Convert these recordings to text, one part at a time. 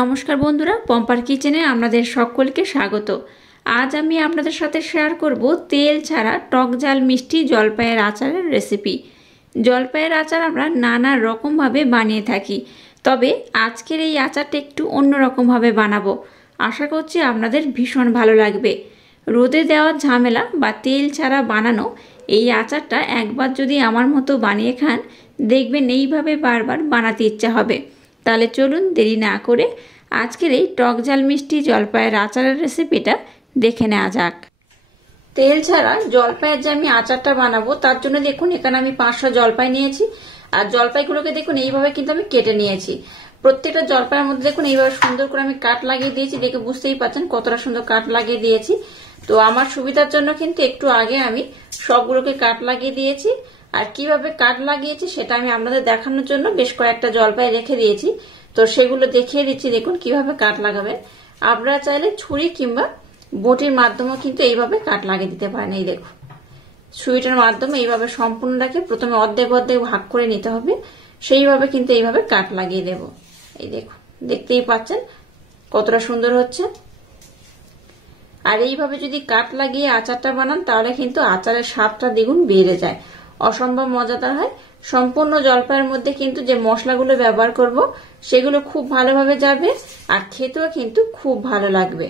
নমস্কার বন্ধুরা, পম্পার কিচেনে আপনাদের সকলকে স্বাগত। আজ আমি আপনাদের সাথে শেয়ার করব তেল ছাড়া টক ঝাল মিষ্টি জলপাইয়ের আচারের রেসিপি। জলপাইয়ের আচার আমরা নানা রকমভাবে বানিয়ে থাকি, তবে আজকের এই আচারটা একটু অন্যরকমভাবে বানাবো। আশা করছি আপনাদের ভীষণ ভালো লাগবে। রোদে দেওয়ার ঝামেলা বা তেল ছাড়া বানানো এই আচারটা একবার যদি আমার মতো বানিয়ে খান, দেখবেন এইভাবে বারবার বানাতে ইচ্ছা হবে। তাহলে চলুন দেরি না করে আজকের এই টক ঝাল মিষ্টি জলপাইয়ের আচারের রেসিপিটা দেখে নেওয়া যাক। তেল ছাড়া জলপাইয়ের যে আমি আচারটা বানাবো তার জন্য দেখুন এখানে আমি 500 জলপাই নিয়েছি। আর জলপাইগুলোকে দেখুন এইভাবে কিন্তু আমি কেটে নিয়েছি। প্রত্যেকটা জলপাইয়ের মধ্যে দেখুন এইভাবে সুন্দর করে আমি কাট লাগিয়ে দিয়েছি। দেখে বুঝতেই পারছেন কতটা সুন্দর কাট লাগিয়ে দিয়েছি। তো আমার সুবিধার জন্য কিন্তু একটু আগে আমি সবগুলোকে কাট লাগিয়ে দিয়েছি। আর কিভাবে কাট লাগিয়েছি সেটা আমি আপনাদের দেখানোর জন্য বেশ কয়েকটা জলপাই রেখে দিয়েছি। তো সেগুলো দেখিয়ে দিচ্ছি, দেখুন কিভাবে কাট লাগাবেন। আপনারা চাইলে ছুরি কিংবা বটির মাধ্যমেও কিন্তু এইভাবে কাট লাগিয়ে দিতে পারেন। এই দেখুন ছুরিটার মাধ্যমে এইভাবে সম্পূর্ণটাকে প্রথমে অর্ধেক অর্ধেক ভাগ করে নিতে হবে, সেইভাবে কিন্তু এইভাবে কাট লাগিয়ে দেব। এই দেখুন দেখতেই পাচ্ছেন কতটা সুন্দর হচ্ছে। আর এইভাবে যদি কাট লাগিয়ে আচারটা বানান তাহলে কিন্তু আচারের স্বাদটা দ্বিগুণ বেড়ে যায়, অসম্ভব মজাদার হয়। সম্পূর্ণ জলপাইয়ের মধ্যে কিন্তু যে মশলাগুলো ব্যবহার করব সেগুলো খুব ভালোভাবে যাবে আর খেতেও কিন্তু খুব ভালো লাগবে।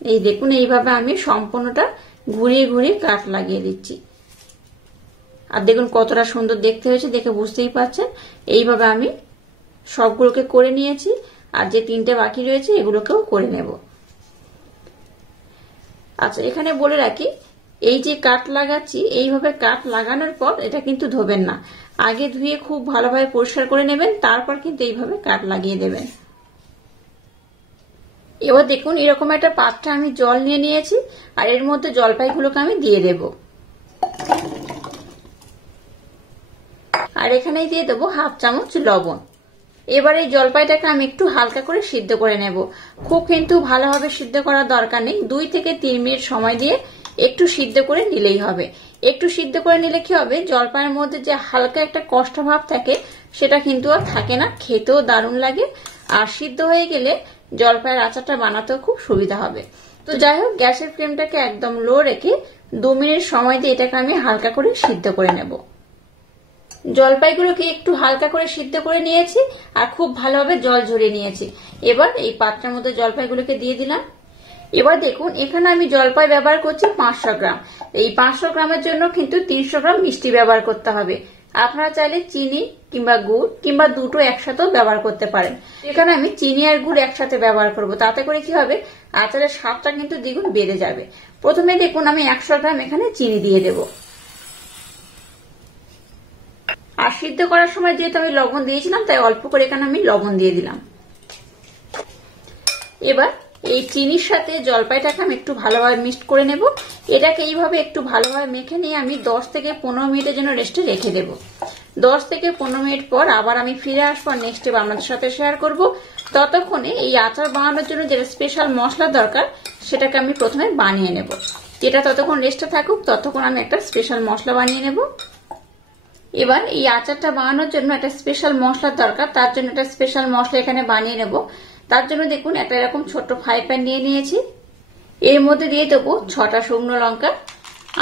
এই দেখুন এইভাবে আমি সম্পূর্ণটা ঘুরিয়ে ঘুরিয়ে কাট লাগিয়ে দিচ্ছি। আর দেখুন কতটা সুন্দর দেখতে হয়েছে, দেখে বুঝতেই পারছেন। এইভাবে আমি সবগুলোকে করে নিয়েছি। আর যে 3টে বাকি রয়েছে এগুলোকেও করে নেব। আচ্ছা, এখানে বলে রাখি এই যে কাট লাগাচ্ছি, এইভাবে কাট লাগানোর পর এটা কিন্তু ধোবেন না। আগে ধুয়ে খুব ভালোভাবে পরিষ্কার করে নেবেন, তারপর কিন্তু এইভাবে কাট লাগিয়ে দেবেন। এবার দেখুন এরকম একটা পাত্রে আমি জল নিয়ে নিয়েছি আর এর মধ্যে জলপাইগুলোকে আমি দিয়ে দেব। আর এখানেই দিয়ে দেবো 1/2 চামচ লবণ। এবার এই জলপাইটাকে আমি একটু হালকা করে সিদ্ধ করে নেব। খুব কিন্তু ভালোভাবে সিদ্ধ করার দরকার নেই, 2 থেকে 3 মিনিট সময় দিয়ে একটু সিদ্ধ করে নিলেই হবে। একটু সিদ্ধ করে নিলে কি হবে, জলপাইয়ের মধ্যে যে হালকা একটা কষ্ট ভাব থাকে সেটা কিন্তু আর থাকে না, খেতেও দারুণ লাগে। আর সিদ্ধ হয়ে গেলে জলপাইয়ের আচারটা বানাতেও খুব সুবিধা হবে। তো যাই হোক, গ্যাসের ফ্লেমটাকে একদম লো রেখে 2 মিনিট সময় দিয়ে এটাকে আমি হালকা করে সিদ্ধ করে নেব। জলপাইগুলোকে একটু হালকা করে সিদ্ধ করে নিয়েছি আর খুব ভালোভাবে জল ঝরিয়ে নিয়েছি। এবার এই পাত্রের মধ্যে জলপাইগুলোকে দিয়ে দিলাম। এবার দেখুন এখানে আমি জলপাই ব্যবহার করছি 500 গ্রাম। এই 500 গ্রামের জন্য কিন্তু 300 গ্রাম মিষ্টি ব্যবহার করতে হবে। আপনারা চাইলে চিনি কিংবা গুড় কিংবা দুটো একসাথেও ব্যবহার করতে পারেন। এখানে আমি চিনি আর গুড় একসাথে ব্যবহার করব, তাতে করে কি হবে, আচারের স্বাদটা কিন্তু দ্বিগুণ বেড়ে যাবে। প্রথমে দেখুন আমি 100 গ্রাম এখানে চিনি দিয়ে দেব। আর সিদ্ধ করার সময় যেহেতু আমি লবণ দিয়েছিলাম তাই অল্প করে এখানে আমি লবণ দিয়ে দিলাম। এবার এই চিনির সাথে জলপাইটাকে আমি একটু ভালোভাবে মিক্সড করে নেব। এটাকে এইভাবে একটু ভালোভাবে মেখে নিয়ে আমি 10 থেকে 15 মিনিটের জন্য রেস্টে রেখে দেব। 10 থেকে 15 মিনিট পর আবার আমি ফিরে আসবো, নেক্সট স্টেপ আপনাদের সাথে শেয়ার করব। ততক্ষণে এই আচার বানানোর জন্য যেটা স্পেশাল মশলা দরকার সেটাকে আমি প্রথমে বানিয়ে নেব। এটা ততক্ষণ রেস্টে থাকুক, ততক্ষণ আমি একটা স্পেশাল মশলা বানিয়ে নেব। এবার এই আচারটা বানানোর জন্য একটা স্পেশাল মশলার দরকার, তার জন্য একটা স্পেশাল মশলা এখানে বানিয়ে নেব। তার জন্য দেখুন একটা এরকম ছোট্ট ফ্রাই প্যান নিয়ে নিয়েছি। এর মধ্যে দিয়ে দেবো 6টা শুকনো লঙ্কা।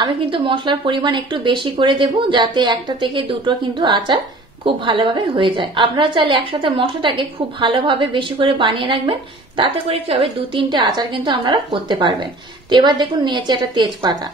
আমি কিন্তু মশলার পরিমাণ একটু বেশি করে দেব, যাতে একটা থেকে দুটো কিন্তু আচার খুব ভালোভাবে হয়ে যায়। আপনারা চাইলে একসাথে মশলাটাকে খুব ভালোভাবে বেশি করে বানিয়ে রাখবেন, তাতে করে কি হবে, 2-3টে আচার কিন্তু আপনারা করতে পারবেন। তো এবার দেখুন নিয়েছি একটা তেজপাতা,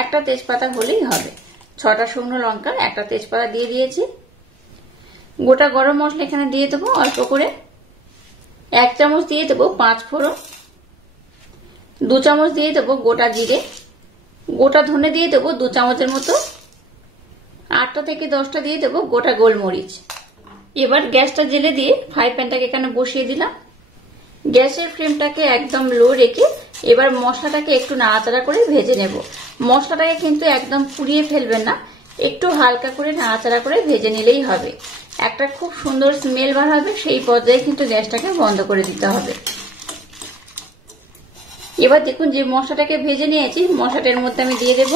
একটা তেজপাতা হলেই হবে। 6টা শুকনো লঙ্কা, একটা তেজপাতা দিয়ে দিয়েছি। গোটা গরম মশলা এখানে দিয়ে দেবো অল্প করে। 1 চামচ দিয়ে দেবো 5 ফোড়ন। 2 চামচ দিয়ে দেবো গোটা জিরে। গোটা ধনে দিয়ে দেবো 2 চামচের মতো। 8টা থেকে 10টা দিয়ে দেবো গোটা গোলমরিচ। এবার গ্যাসটা জেলে দিয়ে ফ্রাই প্যানটাকে এখানে বসিয়ে দিলাম। গ্যাসের ফ্লেমটাকে একদম লো রেখে এবার মশলাটাকে একটু নাড়াচাড়া করে ভেজে নেব। মশলাটাকে কিন্তু একদম পুড়িয়ে ফেলবেন না, একটু হালকা করে নাড়াচাড়া করে ভেজে নিলেই হবে। একটা খুব সুন্দর স্মেল বার হবে, সেই পর্যায়ে কিন্তু গ্যাসটাকে বন্ধ করে দিতে হবে। এবার দেখুন যে মশলাটাকে ভেজে নিয়েছি, মশলাটার মধ্যে আমি দিয়ে দেব।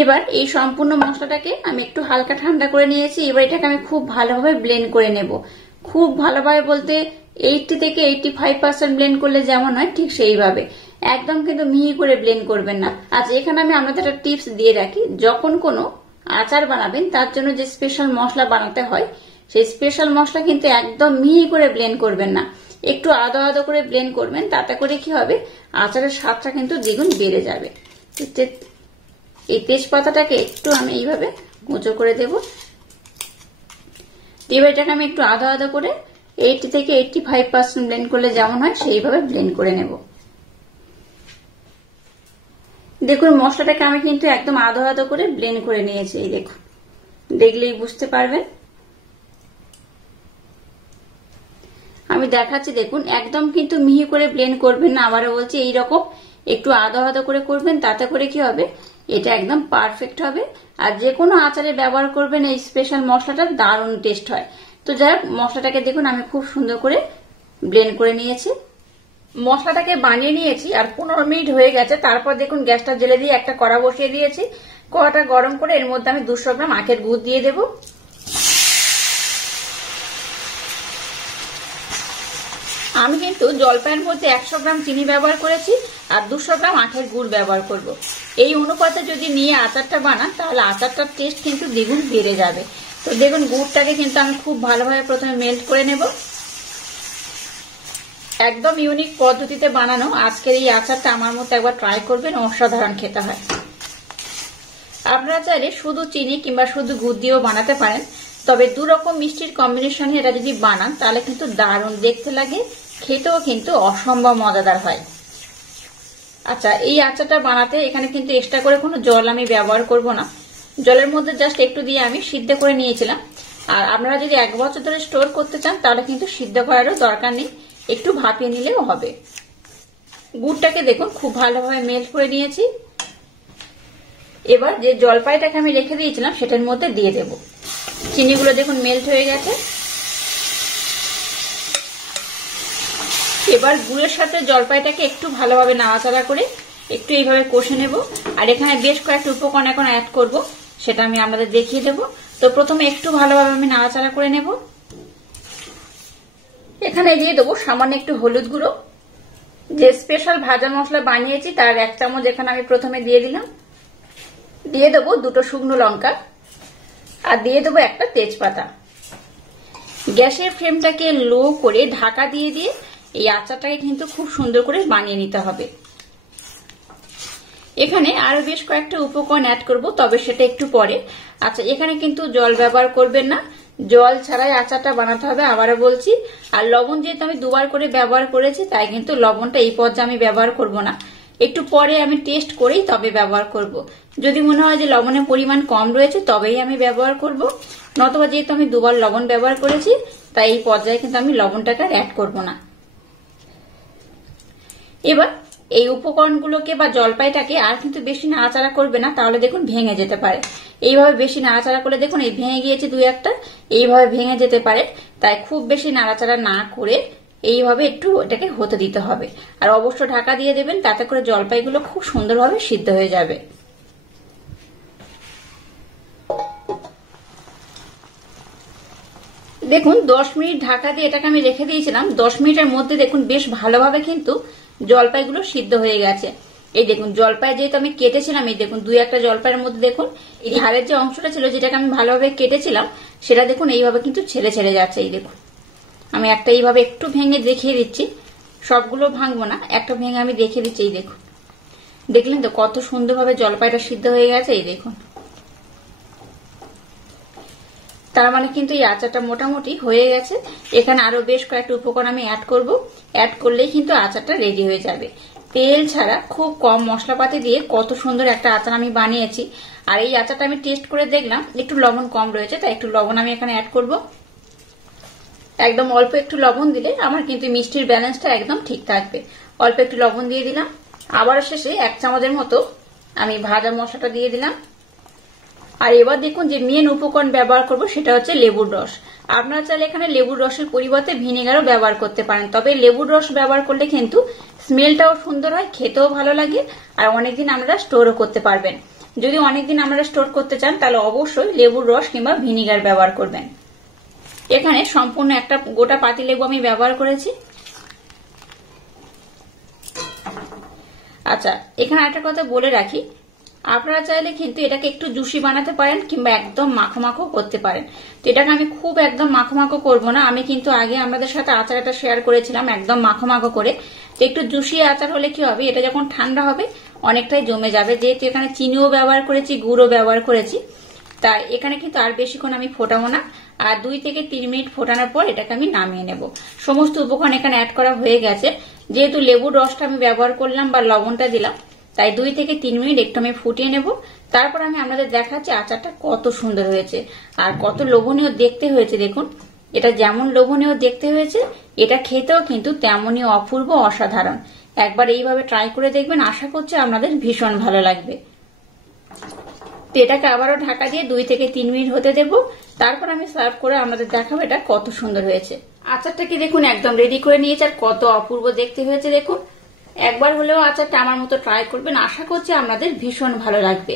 এবার এই সম্পূর্ণ মশলাটাকে আমি একটু হালকা ঠান্ডা করে নিয়েছি। এবার এটাকে আমি খুব ভালোভাবে ব্লেন্ড করে নেব। খুব ভালোভাবে বলতে 80 থেকে 85% ব্লেন্ড করলে যেমন হয় ঠিক সেইভাবে, একদম কিন্তু মিহি করে ব্লেন্ড করবেন না। আচ্ছা, এখানে আমি আপনাদের একটা টিপস দিয়ে রাখি, যখন কোনো আচার বানাবেন তার জন্য যে স্পেশাল মশলা বানাতে হয়, সেই স্পেশাল মশলা কিন্তু একদম মিহি করে ব্লেন্ড করবেন না, একটু আদো আদো করে ব্লেন্ড করবেন। তাতে করে কি হবে, আচারের স্বাদটা কিন্তু দ্বিগুণ বেড়ে যাবে। এই তেজপাতাটাকে একটু আমি এইভাবে কুচো করে দেব। এবার এটাকে আমি একটু আদো আদো করে 80 থেকে 85% ব্লেন্ড করলে যেমন হয় সেইভাবে ব্লেন্ড করে নেব। দেখুন মশলাটাকে আমি কিন্তু একদম আদো আদো করে ব্লেন্ড করে নিয়েছি। এই দেখুন, দেখলেই বুঝতে পারবেন। আমি দেখাচ্ছি, দেখুন একদম কিন্তু মিহি করে ব্লেন্ড করবেন না, আবারও বলছি এইরকম একটু আদো আদো করে করবেন। তাতে করে কি হবে, এটা একদম পারফেক্ট হবে। আর যে কোনো আচারে ব্যবহার করবেন এই স্পেশাল মশলাটা, দারুণ টেস্ট হয়। তো যাই হোক, মশলাটাকে দেখুন আমি খুব সুন্দর করে ব্লেন্ড করে নিয়েছি। মশলাটাকে বানিয়ে নিয়েছি আর 15 মিনিট হয়ে গেছে। তারপর দেখুন গ্যাসটা জেলে দিয়ে একটা কড়া বসিয়ে দিয়েছি। কড়াটা গরম করে এর মধ্যে আমি 200 গ্রাম আখের গুড় দিয়ে দেব। আমি কিন্তু জলপাইয়ের মধ্যে 100 গ্রাম চিনি ব্যবহার করেছি আর 200 গ্রাম আখের গুড় ব্যবহার করব। এই অনুপাতে যদি নিয়ে আচারটা বানান তাহলে আচারটার টেস্ট কিন্তু দ্বিগুণ বেড়ে যাবে। তো দেখুন গুড়টাকে কিন্তু আমি খুব ভালোভাবে প্রথমে মেল্ট করে নেব। একদম ইউনিক পদ্ধতিতে বানানো আজকের এই আচারটা আমার মতো একবার ট্রাই করবেন, অসাধারণ খেতে হয়। আপনারা চাইলে শুধু চিনি কিংবা শুধু গুড় দিয়েও বানাতে পারেন, তবে দুরকম মিষ্টির কম্বিনেশনে এটা যদি বানান তাহলে কিন্তু দারুণ দেখতে লাগে, খেতেও কিন্তু অসম্ভব মজাদার হয়। আচ্ছা, এই আচারটা বানাতে এখানে কিন্তু এক্সট্রা করে কোনো জল আমি ব্যবহার করব না। জলের মধ্যে জাস্ট একটু দিয়ে আমি সিদ্ধ করে নিয়েছিলাম। আর আপনারা যদি 1 বছর ধরে স্টোর করতে চান তাহলে কিন্তু সিদ্ধ করারও দরকার নেই, একটু ভাপিয়ে নিলেও হবে। গুড়টাকে দেখুন খুব ভালোভাবে মেল্ট করে নিয়েছি। এবার যে জলপাইটাকে আমি রেখে দিয়েছিলাম সেটার মধ্যে দিয়ে দেব। চিনিগুলো দেখুন মেল্ট হয়ে গেছে। এবার গুড়ের সাথে জলপাইটাকে একটু ভালোভাবে নাড়াচাড়া করে একটু এইভাবে কষে নেব। আর এখানে বেশ কয়েকটা উপকরণ এখন অ্যাড করব, সেটা আমি আপনাদের দেখিয়ে দেব। তো প্রথমে একটু ভালোভাবে আমি নাড়াচাড়া করে নেব। এখানে দিয়ে দেবো সামান্য একটু হলুদ গুঁড়ো। যে স্পেশাল ভাজা মশলা বানিয়েছি তার 1 চামচ এখানে আমি প্রথমে দিয়ে দিলাম। দিয়ে দেবো 2টো শুকনো লঙ্কা আর দিয়ে দেবো একটা তেজপাতা। গ্যাসের ফ্লেমটাকে লো করে ঢাকা দিয়ে দিয়ে এই আচারটাকে কিন্তু খুব সুন্দর করে বানিয়ে নিতে হবে। এখানে আরো বেশ কয়েকটা উপকরণ অ্যাড করব, তবে সেটা একটু পরে। আচ্ছা, এখানে কিন্তু জল ব্যবহার করবেন না, জল ছাড়াই আচারটা বানাতে হবে, আবারও বলছি। আর লবণ যেহেতু আমি 2বার করে ব্যবহার করেছি তাই কিন্তু লবণটা এই পর্যায়ে আমি ব্যবহার করব না, একটু পরে আমি টেস্ট করেই তবে ব্যবহার করব। যদি মনে হয় যে লবণের পরিমাণ কম রয়েছে তবেই আমি ব্যবহার করব, নতুবা যেহেতু আমি 2বার লবণ ব্যবহার করেছি তাই এই পর্যায়ে কিন্তু আমি লবণটাকে অ্যাড করব না। এবার এই উপকরণগুলোকে বা জলপাইটাকে আর কিন্তু বেশি নাড়াচাড়া করবে না, তাহলে দেখুন ভেঙে যেতে পারে। এইভাবে বেশি নাড়াচাড়া করলে দেখুন এই ভেঙে গিয়েছে 2-1টা, এইভাবে ভেঙে যেতে পারে। তাই খুব বেশি নাড়াচাড়া না করে এইভাবে একটু এটাকে হতে দিতে হবে। আর অবশ্য ঢাকা দিয়ে দেবেন, তাতে করে জলপাইগুলো খুব সুন্দরভাবে সিদ্ধ হয়ে যাবে। দেখুন 10 মিনিট ঢাকা দিয়ে এটাকে আমি রেখে দিয়েছিলাম। 10 মিনিটের মধ্যে দেখুন বেশ ভালোভাবে কিন্তু জলপাইগুলো সিদ্ধ হয়ে গেছে। এই দেখুন জলপাই যেহেতু আমি কেটেছিলাম, এই দেখুন 2-1টা জলপাইয়ের মধ্যে দেখুন এই ধারের যে অংশটা ছিল যেটাকে আমি ভালোভাবে কেটেছিলাম সেটা দেখুন এইভাবে কিন্তু ছেড়ে ছেড়ে যাচ্ছে। এই দেখুন আমি একটা এইভাবে একটু ভেঙে দেখিয়ে দিচ্ছি, সবগুলো ভাঙবো না, একটা ভেঙে আমি দেখিয়ে দিচ্ছি। এই দেখুন, দেখলেন তো কত সুন্দরভাবে জলপাইটা সিদ্ধ হয়ে গেছে। এই দেখুন, তার মানে কিন্তু এই আচারটা মোটামুটি হয়ে গেছে। এখানে আরো বেশ কয়েকটা উপকরণ আমি অ্যাড করব, অ্যাড করলেই কিন্তু আচারটা রেডি হয়ে যাবে। তেল ছাড়া খুব কম মশলাপাতি দিয়ে কত সুন্দর একটা আচার আমি বানিয়েছি। আর এই আচারটা আমি টেস্ট করে দেখলাম একটু লবণ কম রয়েছে, তাই একটু লবণ আমি এখানে অ্যাড করব। একদম অল্প একটু লবণ দিলে আমার কিন্তু মিষ্টির ব্যালেন্সটা একদম ঠিক থাকবে। অল্প একটু লবণ দিয়ে দিলাম। আবার শেষে 1 চামচের মতো আমি ভাজা মশলাটা দিয়ে দিলাম। আর এবার দেখুন যে মেন উপকরণ ব্যবহার করব সেটা হচ্ছে লেবুর রস। আপনারা চাইলে এখানে লেবুর রসের পরিবর্তে ভিনেগারও ব্যবহার করতে পারেন, তবে লেবুর রস ব্যবহার করলে কিন্তু স্মেলটাও সুন্দর হয়, খেতেও ভালো লাগে আর অনেকদিন আপনারা স্টোরও করতে পারবেন। যদি অনেকদিন আপনারা স্টোর করতে চান তাহলে অবশ্যই লেবুর রস কিংবা ভিনিগার ব্যবহার করবেন। এখানে সম্পূর্ণ একটা গোটা পাতিলেবু আমি ব্যবহার করেছি। আচ্ছা, এখানে একটা কথা বলে রাখি, আপনারা চাইলে কিন্তু এটাকে একটু জুসি বানাতে পারেন কিংবা একদম মাখো মাখো করতে পারেন। তো এটাকে আমি খুব একদম মাখো মাখো করবো না। আমি কিন্তু আগে আপনাদের সাথে আচারটা শেয়ার করেছিলাম একদম মাখো মাখো করে। তো একটু জুসি আচার হলে কি হবে, এটা যখন ঠান্ডা হবে অনেকটাই জমে যাবে। যেহেতু এখানে চিনিও ব্যবহার করেছি, গুড়ও ব্যবহার করেছি, তাই এখানে কিন্তু আর বেশিক্ষণ আমি ফোটাবো না। আর 2 থেকে 3 মিনিট ফোটানোর পর এটাকে আমি নামিয়ে নেব। সমস্ত উপকরণ এখানে অ্যাড করা হয়ে গেছে। যেহেতু লেবুর রসটা আমি ব্যবহার করলাম বা লবণটা দিলাম, তাই 2 থেকে 3 মিনিট একটু আমি ফুটিয়ে নেব। তারপর আমি আপনাদের দেখাচ্ছি আচারটা কত সুন্দর হয়েছে আর কত লোভনীয় দেখতে হয়েছে। দেখুন, এটা যেমন লোভনীয় দেখতে হয়েছে, এটা খেতেও কিন্তু তেমনই অপূর্ব অসাধারণ। একবার এইভাবে ট্রাই করে দেখবেন, আশা করছি আপনাদের ভীষণ ভালো লাগবে। তো এটাকে আবারও ঢাকা দিয়ে 2 থেকে 3 মিনিট হতে দেব। তারপর আমি সার্ভ করে আমাদের দেখাবো এটা কত সুন্দর হয়েছে। আচারটাকে দেখুন একদম রেডি করে নিয়েছে আর কত অপূর্ব দেখতে হয়েছে। দেখুন, একবার হলেও আচারটা আমার মতো ট্রাই করবেন, আশা করছি আপনাদের ভীষণ ভালো লাগবে।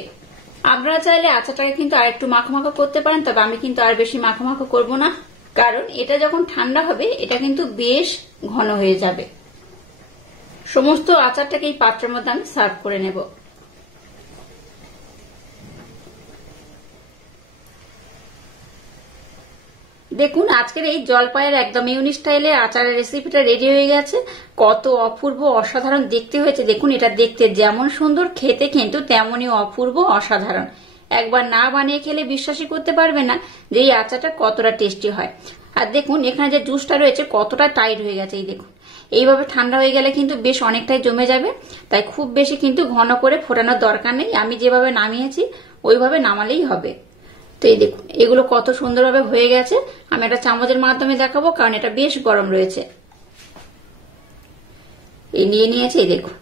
আপনারা চাইলে আচারটাকে কিন্তু আর একটু মাখো মাখো করতে পারেন, তবে আমি কিন্তু আর বেশি মাখো মাখো করবো না, কারণ এটা যখন ঠান্ডা হবে এটা কিন্তু বেশ ঘন হয়ে যাবে। সমস্ত আচারটাকে এই পাত্রের মধ্যে আমি সার্ভ করে নেব। দেখুন, আজকের এই জলপাইয়ের একদম ইউনিক স্টাইলে আচারের রেসিপিটা রেডি হয়ে গেছে। কত অপূর্ব অসাধারণ দেখতে হয়েছে। দেখুন, এটা দেখতে যেমন সুন্দর, খেতে কিন্তু তেমনই অপূর্ব অসাধারণ। একবার না বানিয়ে খেলে বিশ্বাসই করতে পারবে না যে এই আচারটা কতটা টেস্টি হয়। আর দেখুন, এখানে যে জুসটা রয়েছে কতটা টাইট হয়ে গেছে। এই দেখুন, এইভাবে ঠান্ডা হয়ে গেলে কিন্তু বেশ অনেকটাই জমে যাবে, তাই খুব বেশি কিন্তু ঘন করে ফোটানোর দরকার নেই। আমি যেভাবে নামিয়েছি ওইভাবে নামালেই হবে। তো এই দেখুন, এগুলো কত সুন্দরভাবে হয়ে গেছে। আমি একটা চামচের মাধ্যমে দেখাবো, কারণ এটা বেশ গরম রয়েছে। এই নিয়ে নিয়েছে, এই দেখুন,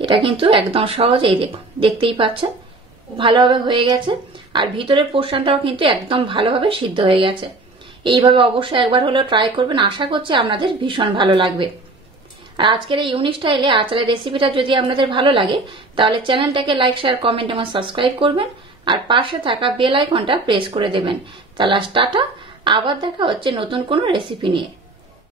এটা কিন্তু একদম সহজ। এই দেখুন, দেখতেই পাচ্ছেন ভালোভাবে হয়ে গেছে। আর ভিতরের পোর্শনটাও কিন্তু একদম ভালোভাবে সিদ্ধ হয়ে গেছে। এইভাবে অবশ্যই একবার হলেও ট্রাই করবেন, আশা করছি আপনাদের ভীষণ ভালো লাগবে। আর আজকের এই ইউনিক স্টাইলে আচারের রেসিপিটা যদি আপনাদের ভালো লাগে তাহলে চ্যানেলটাকে লাইক, শেয়ার, কমেন্ট এবং সাবস্ক্রাইব করবেন আর পাশে থাকা বেল আইকনটা প্রেস করে দেবেন। তাহলে টাটা, আবার দেখা হচ্ছে নতুন কোনো রেসিপি নিয়ে।